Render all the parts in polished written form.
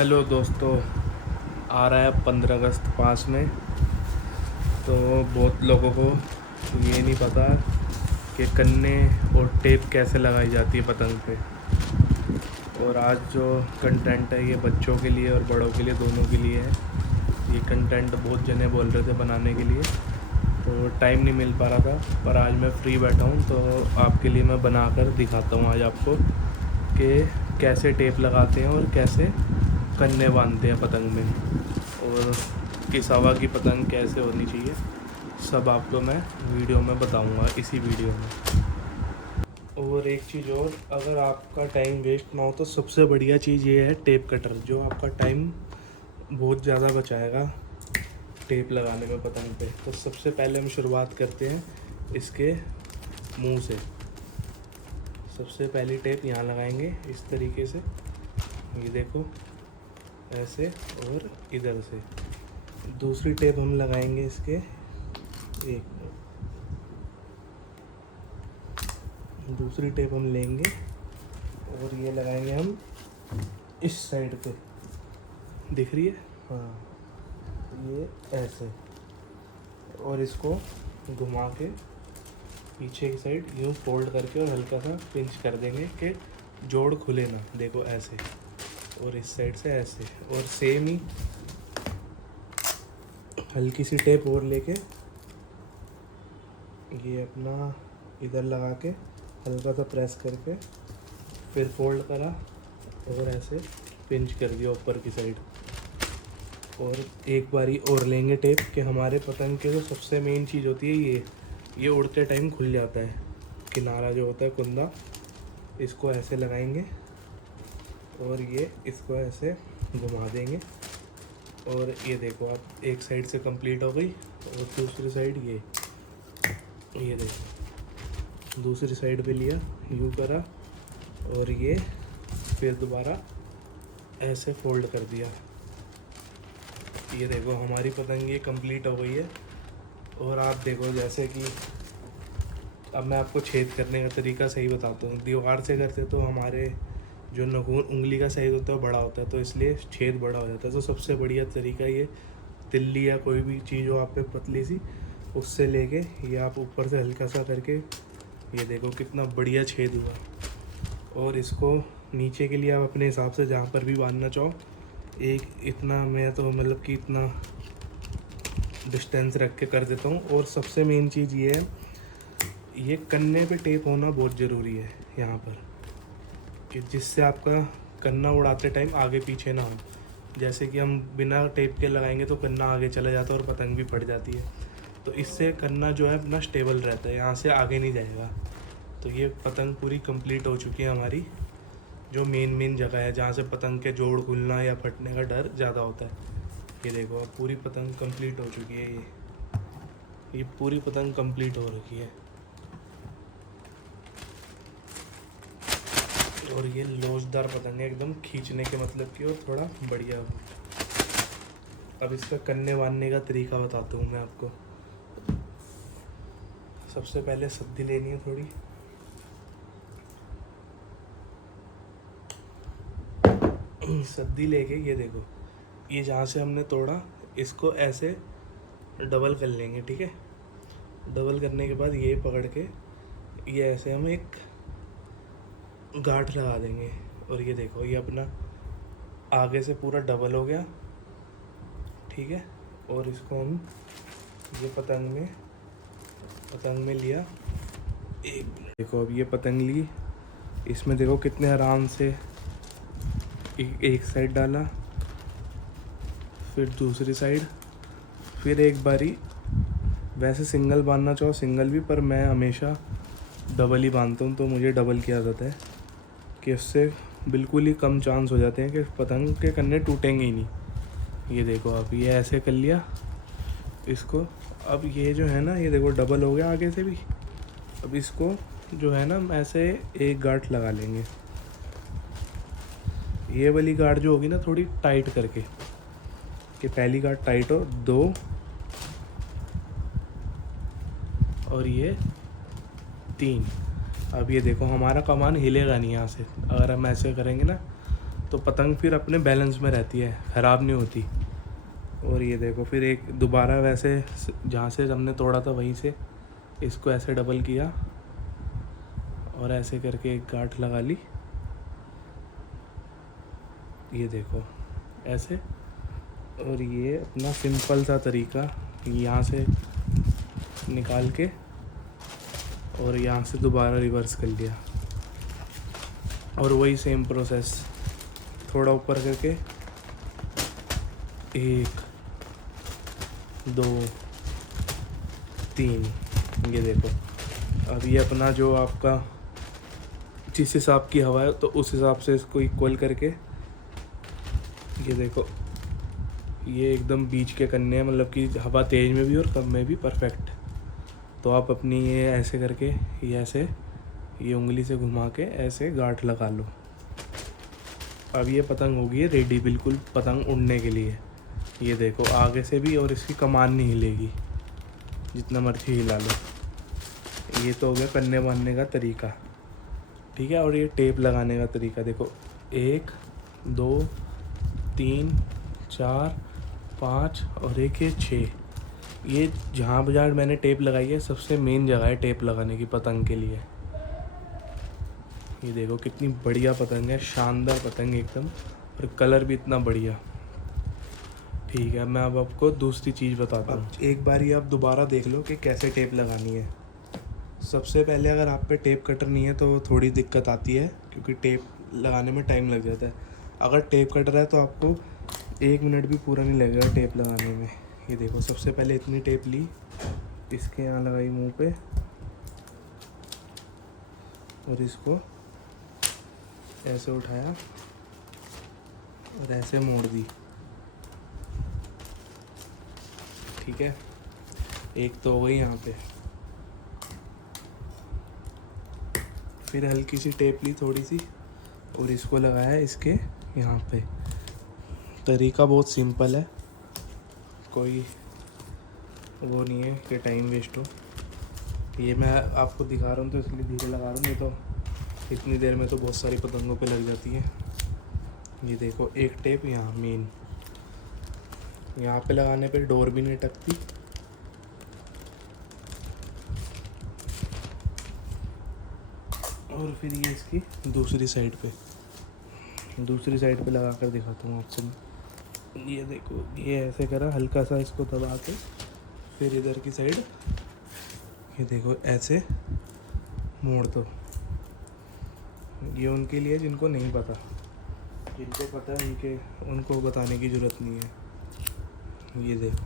Hello दोस्तों, आ रहा है 15 अगस्त पास में। तो बहुत लोगों को ये नहीं पता कि कन्ने और टेप कैसे लगाई जाती है पतंग पे। और आज जो कंटेंट है ये बच्चों के लिए और बड़ों के लिए दोनों के लिए है। ये कंटेंट बहुत जने बोल रहे थे बनाने के लिए, तो टाइम नहीं मिल पा रहा था, पर आज मैं फ्री बैठा हूँ तो आपके लिए मैं बना कर दिखाता हूँ आज आपको कि कैसे टेप लगाते हैं और कैसे कन्ने बांधते हैं पतंग में, और किस हवा की पतंग कैसे होनी चाहिए, सब आपको मैं वीडियो में बताऊंगा इसी वीडियो में। और एक चीज़ और, अगर आपका टाइम वेस्ट ना हो तो सबसे बढ़िया चीज़ ये है टेप कटर, जो आपका टाइम बहुत ज़्यादा बचाएगा टेप लगाने में पतंग पे। तो सबसे पहले हम शुरुआत करते हैं इसके मुंह से। सबसे पहली टेप यहाँ लगाएंगे इस तरीके से, ये देखो ऐसे, और इधर से दूसरी टेप हम लगाएंगे इसके दूसरी टेप हम लेंगे और ये लगाएंगे हम इस साइड पे, दिख रही है? हाँ, ये ऐसे, और इसको घुमा के पीछे की साइड यूँ फोल्ड करके और हल्का सा पिंच कर देंगे कि जोड़ खुले ना, देखो ऐसे, और इस साइड से ऐसे। और सेम ही हल्की सी टेप और लेके ये अपना इधर लगा के हल्का सा प्रेस करके फिर फोल्ड करा और ऐसे पिंच कर दिया ऊपर की साइड। और एक बारी और लेंगे टेप कि हमारे पतंग के जो सबसे मेन चीज़ होती है ये उड़ते टाइम खुल जाता है, किनारा जो होता है कुंदा, इसको ऐसे लगाएंगे और ये इसको ऐसे घुमा देंगे। और ये देखो आप, एक साइड से कंप्लीट हो गई और दूसरी साइड ये देखो दूसरी साइड पे लिया, यूँ करा और ये फिर दोबारा ऐसे फोल्ड कर दिया। ये देखो हमारी पतंग ये कंप्लीट हो गई है। और आप देखो जैसे कि अब मैं आपको छेद करने का तरीका सही बताता हूँ। दीवार से करते तो हमारे जो नाखून उंगली का साइज़ होता है बड़ा होता है, तो इसलिए छेद बड़ा हो जाता है। तो सबसे बढ़िया तरीका ये तिल्ली या कोई भी चीज़ हो आप पे पतली सी, उससे लेके ये आप ऊपर से हल्का सा करके, ये देखो कितना बढ़िया छेद हुआ। और इसको नीचे के लिए आप अपने हिसाब से जहाँ पर भी बांधना चाहो, एक इतना मैं तो मतलब कि इतना डिस्टेंस रख के कर देता हूँ। और सबसे मेन चीज़ ये है, ये कन्ने पे टेप होना बहुत ज़रूरी है यहाँ पर, कि जिससे आपका कन्ना उड़ाते टाइम आगे पीछे ना हो। जैसे कि हम बिना टेप के लगाएंगे तो कन्ना आगे चला जाता है और पतंग भी फट जाती है। तो इससे कन्ना जो है अपना स्टेबल रहता है, यहाँ से आगे नहीं जाएगा। तो ये पतंग पूरी कंप्लीट हो चुकी है हमारी। जो मेन जगह है जहाँ से पतंग के जोड़ खुलना या फटने का डर ज़्यादा होता है, ये देखो अब पूरी पतंग कंप्लीट हो चुकी है। ये पूरी पतंग कंप्लीट हो रखी है। और ये लोचदार पतंग है एकदम, खींचने के मतलब की, और थोड़ा बढ़िया। अब इसका कन्ने बांधने का तरीका बताता हूँ मैं आपको। सबसे पहले सद्दी लेनी है थोड़ी, सद्दी लेके ये देखो, ये जहाँ से हमने तोड़ा इसको ऐसे डबल कर लेंगे, ठीक है? डबल करने के बाद ये पकड़ के ये ऐसे हम एक गांठ लगा देंगे। और ये देखो ये अपना आगे से पूरा डबल हो गया, ठीक है? और इसको हम ये पतंग में लिया। एक मिनट, देखो अब ये पतंग ली, इसमें देखो कितने आराम से एक साइड डाला, फिर दूसरी साइड, फिर एक बारी। वैसे सिंगल बांधना चाहो सिंगल भी, पर मैं हमेशा डबल ही बांधता हूँ, तो मुझे डबल की आदत है कि उससे बिल्कुल ही कम चांस हो जाते हैं कि पतंग के कन्ने टूटेंगे ही नहीं। ये देखो अब ये ऐसे कर लिया इसको। अब ये जो है ना, ये देखो डबल हो गया आगे से भी। अब इसको जो है ना हम ऐसे एक गांठ लगा लेंगे। ये वाली गांठ जो होगी ना थोड़ी टाइट करके, कि पहली गांठ टाइट हो, 2 और ये 3। अब ये देखो हमारा कमान हिलेगा नहीं यहाँ से, अगर हम ऐसे करेंगे ना तो पतंग फिर अपने बैलेंस में रहती है, ख़राब नहीं होती। और ये देखो फिर एक दोबारा वैसे जहाँ से हमने तोड़ा था वहीं से इसको ऐसे डबल किया और ऐसे करके एक गांठ लगा ली, ये देखो ऐसे। और ये अपना सिंपल सा तरीका, यहाँ से निकाल के और यहाँ से दोबारा रिवर्स कर लिया, और वही सेम प्रोसेस थोड़ा ऊपर करके 1 2 3, ये देखो। अब ये अपना जो आपका जिस हिसाब की हवा है तो उस हिसाब से इसको इक्वल करके, ये देखो ये एकदम बीच के करने हैं, मतलब कि हवा तेज़ में भी और कम में भी परफेक्ट। तो आप अपनी ये ऐसे करके ये ऐसे ये उंगली से घुमा के ऐसे गांठ लगा लो। अब ये पतंग होगी रेडी बिल्कुल पतंग उड़ने के लिए। ये देखो आगे से भी, और इसकी कमान नहीं हिलेगी जितना मर्जी हिला लो। ये तो हो गया करने बांधने का तरीका, ठीक है। और ये टेप लगाने का तरीका देखो, 1 2 3 4 5 और एक ये 6। ये जहाँ बाजार मैंने टेप लगाई है सबसे मेन जगह है टेप लगाने की पतंग के लिए। ये देखो कितनी बढ़िया पतंग है, शानदार पतंग एकदम, और कलर भी इतना बढ़िया। ठीक है, मैं अब आपको दूसरी चीज़ बताता हूँ। एक बार ये आप दोबारा देख लो कि कैसे टेप लगानी है। सबसे पहले अगर आप पे टेप कटर नहीं है तो थोड़ी दिक्कत आती है, क्योंकि टेप लगाने में टाइम लग जाता है। अगर टेप कटर है तो आपको 1 मिनट भी पूरा नहीं लगेगा टेप लगाने में। ये देखो सबसे पहले इतनी टेप ली, इसके यहाँ लगाई मुंह पे, और इसको ऐसे उठाया और ऐसे मोड़ दी, ठीक है। एक तो हो गई यहाँ पे। फिर हल्की सी टेप ली थोड़ी सी और इसको लगाया इसके यहाँ पे। तरीका बहुत सिंपल है, कोई वो नहीं है कि टाइम वेस्ट हो। ये मैं आपको दिखा रहा हूँ तो इसलिए धीरे लगा रहा हूँ, नहीं तो इतनी देर में तो बहुत सारी पतंगों पे लग जाती है। ये देखो एक टेप यहाँ मेन, यहाँ पे लगाने पे डोर भी नहीं टकती। और फिर ये इसकी दूसरी साइड पे लगा कर दिखाता हूँ आपको। ये देखो ये ऐसे करा, हल्का सा इसको दबा के, फिर इधर की साइड ये देखो ऐसे मोड़ दो। ये उनके लिए जिनको नहीं पता, जिनको पता है उनको बताने की ज़रूरत नहीं है। ये देखो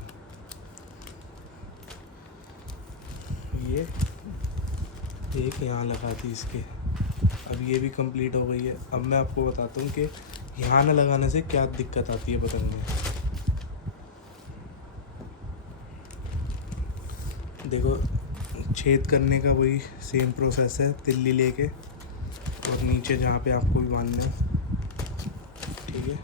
ये एक यहाँ लगा दी इसके। अब ये भी कंप्लीट हो गई है। अब मैं आपको बताता हूँ कि यहाँ न लगाने से क्या दिक्कत आती है पतंग में। देखो छेद करने का वही सेम प्रोसेस है, तिल्ली लेके और नीचे जहाँ पे आपको भी बांधना है, ठीक है।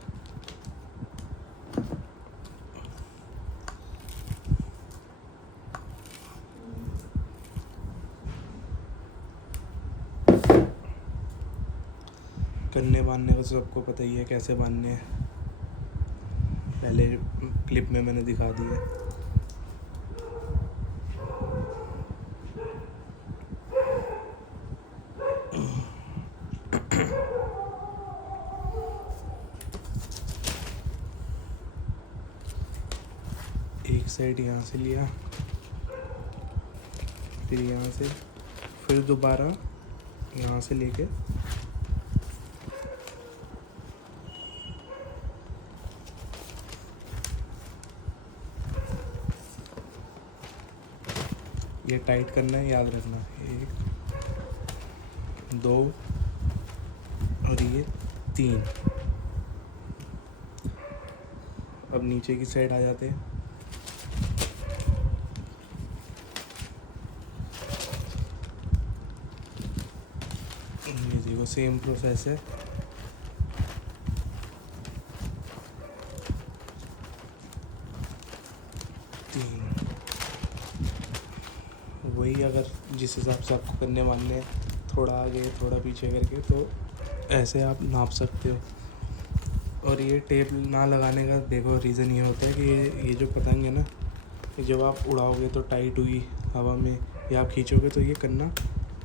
करने बांधने का सबको पता ही है कैसे बांधने हैं, पहले क्लिप में मैंने दिखा दिया है। एक साइड यहाँ से लिया, फिर यहाँ से, फिर दोबारा यहाँ से लेके ये टाइट करना है, याद रखना। 1 2 और ये 3। अब नीचे की साइड आ जाते हैं। ये देखो सेम प्रोसेस है। वही अगर जिस हिसाब से आपको करने वाले हैं, थोड़ा आगे थोड़ा पीछे करके, तो ऐसे आप नाप सकते हो। और ये टेप ना लगाने का देखो रीज़न ये होता है कि ये जो पतंग है ना, कि जब आप उड़ाओगे तो टाइट हुई हवा में या आप खींचोगे तो ये कन्ना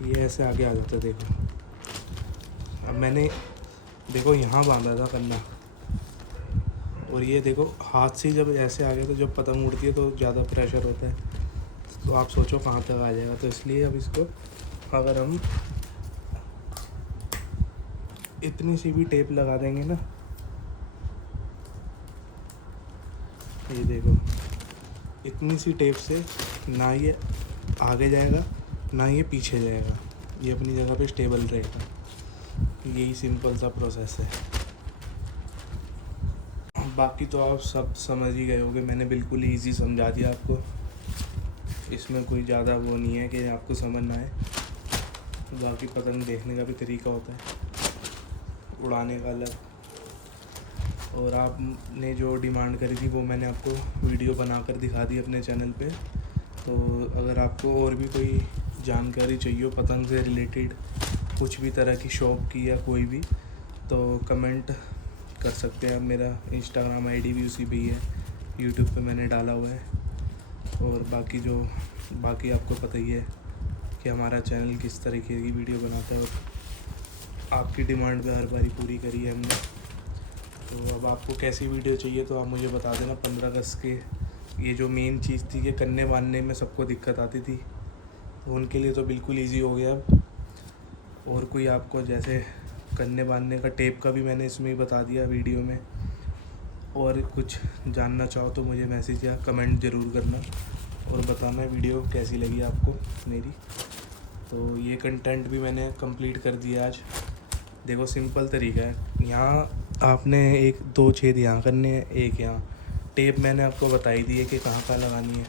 ये ऐसे आगे आ जाता है। देखो अब मैंने देखो यहाँ बांधा था कन्ना, और ये देखो हाथ से जब ऐसे आ गया तो जब पतंग उड़ती है तो ज़्यादा प्रेशर होता है, तो आप सोचो कहाँ तक आ जाएगा। तो इसलिए अब इसको अगर हम इतनी सी भी टेप लगा देंगे ना, ये देखो इतनी सी टेप से ना ये आगे जाएगा ना ये पीछे जाएगा, ये अपनी जगह पे स्टेबल रहेगा। यही सिंपल सा प्रोसेस है। बाकी तो आप सब समझ ही गए होगे, मैंने बिल्कुल ईजी समझा दिया आपको, इसमें कोई ज़्यादा वो नहीं है कि आपको समझ ना आए। बाकी पतंग देखने का भी तरीका होता है, उड़ाने का अलग। और आपने जो डिमांड करी थी वो मैंने आपको वीडियो बनाकर दिखा दी अपने चैनल पे। तो अगर आपको और भी कोई जानकारी चाहिए हो पतंग से रिलेटेड, कुछ भी तरह की शौक की या कोई भी, तो कमेंट कर सकते हैं आप। मेरा इंस्टाग्राम आईडी भी उसी पे ही है, यूट्यूब पे मैंने डाला हुआ है। और बाकी आपको पता ही है कि हमारा चैनल किस तरीके की वीडियो बनाता है, और आपकी डिमांड पे हर बारी पूरी करी है हमने। तो अब आपको कैसी वीडियो चाहिए तो आप मुझे बता देना। 15 अगस्त के ये जो मेन चीज़ थी कि कन्ने बांधने में सबको दिक्कत आती थी, तो उनके लिए तो बिल्कुल ईजी हो गया अब। और कोई आपको जैसे कन्ने बांधने का टेप का भी मैंने इसमें ही बता दिया वीडियो में। और कुछ जानना चाहो तो मुझे मैसेज या कमेंट ज़रूर करना और बताना वीडियो कैसी लगी आपको मेरी। तो ये कंटेंट भी मैंने कंप्लीट कर दिया आज। देखो सिंपल तरीका है, यहाँ आपने 1-2 छेद यहाँ करने हैं, एक यहाँ। टेप मैंने आपको बताई दी है कि कहाँ कहाँ लगानी है।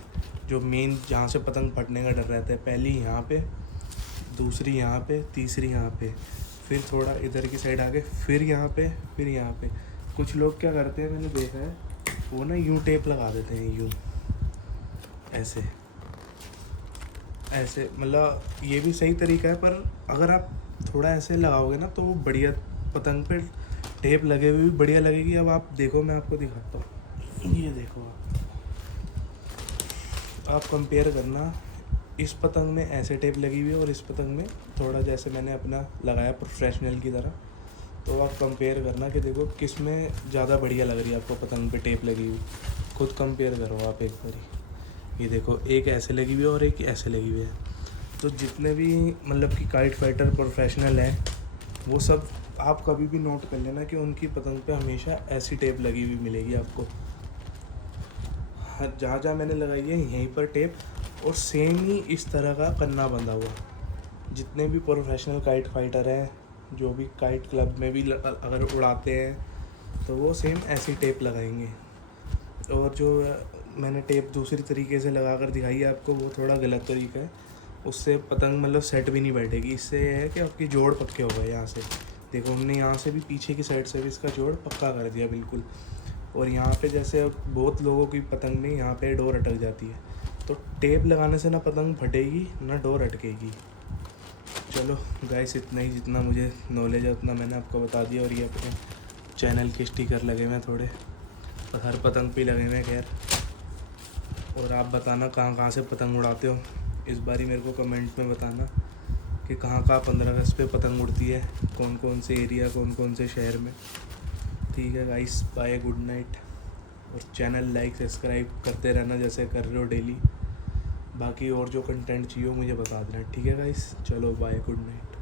जो मेन जहाँ से पतंग फटने का डर रहता है, पहली यहाँ पे, दूसरी यहाँ पे, तीसरी यहाँ पे, फिर थोड़ा इधर की साइड आगे, फिर यहाँ पे, फिर यहाँ पे। कुछ लोग क्या करते हैं मैंने देखा है, वो ना यूँ टेप लगा देते हैं, यूँ ऐसे ऐसे। मतलब ये भी सही तरीका है, पर अगर आप थोड़ा ऐसे लगाओगे ना तो वो बढ़िया पतंग पे टेप लगे हुए भी बढ़िया लगेगी। अब आप देखो, मैं आपको दिखाता हूँ, ये देखो आप कंपेयर करना, इस पतंग में ऐसे टेप लगी हुई है और इस पतंग में थोड़ा जैसे मैंने अपना लगाया प्रोफेशनल की तरह। तो आप कंपेयर करना कि देखो किस में ज़्यादा बढ़िया लग रही है आपको पतंग पे टेप लगी हुई। खुद कंपेयर करो आप एक बारी। ये देखो एक ऐसे लगी हुई है और एक ऐसे लगी हुई है। तो जितने भी मतलब कि काइट फाइटर प्रोफेशनल हैं, वो सब आप कभी भी नोट कर लेना कि उनकी पतंग पे हमेशा ऐसी टेप लगी हुई मिलेगी आपको। जहाँ जहाँ मैंने लगाई है यहीं पर टेप, और सेम ही इस तरह का कन्ना बंधा हुआ। जितने भी प्रोफेशनल काइट फाइटर हैं, जो भी काइट क्लब में भी अगर उड़ाते हैं, तो वो सेम ऐसी टेप लगाएंगे। और जो मैंने टेप दूसरी तरीके से लगा कर दिखाई है आपको, वो थोड़ा गलत तरीका है। उससे पतंग मतलब सेट भी नहीं बैठेगी। इससे ये है कि आपकी जोड़ पक्के हो गए। यहाँ से देखो, हमने यहाँ से भी पीछे की साइड से भी इसका जोड़ पक्का कर दिया बिल्कुल। और यहाँ पे जैसे बहुत लोगों की पतंग में यहाँ पे डोर अटक जाती है, तो टेप लगाने से ना पतंग फटेगी ना डोर अटकेगी। चलो गाइस, इतना ही, जितना मुझे नॉलेज है उतना मैंने आपको बता दिया। और ये अपने चैनल के स्टिकर लगे हुए हैं थोड़े, और हर पतंग पे लगे हुए हैं खैर। और आप बताना कहाँ कहाँ से पतंग उड़ाते हो, इस बारी मेरे को कमेंट में बताना कि कहाँ कहाँ 15 अगस्त पे पतंग उड़ती है, कौन कौन से एरिया, कौन कौन से शहर में। ठीक है गाइस, बाय, गुड नाइट। और चैनल लाइक सब्सक्राइब करते रहना जैसे कर रहे हो डेली। बाकी और जो कंटेंट चाहिए मुझे बता देना। ठीक है गाइस, चलो बाय, गुड नाइट।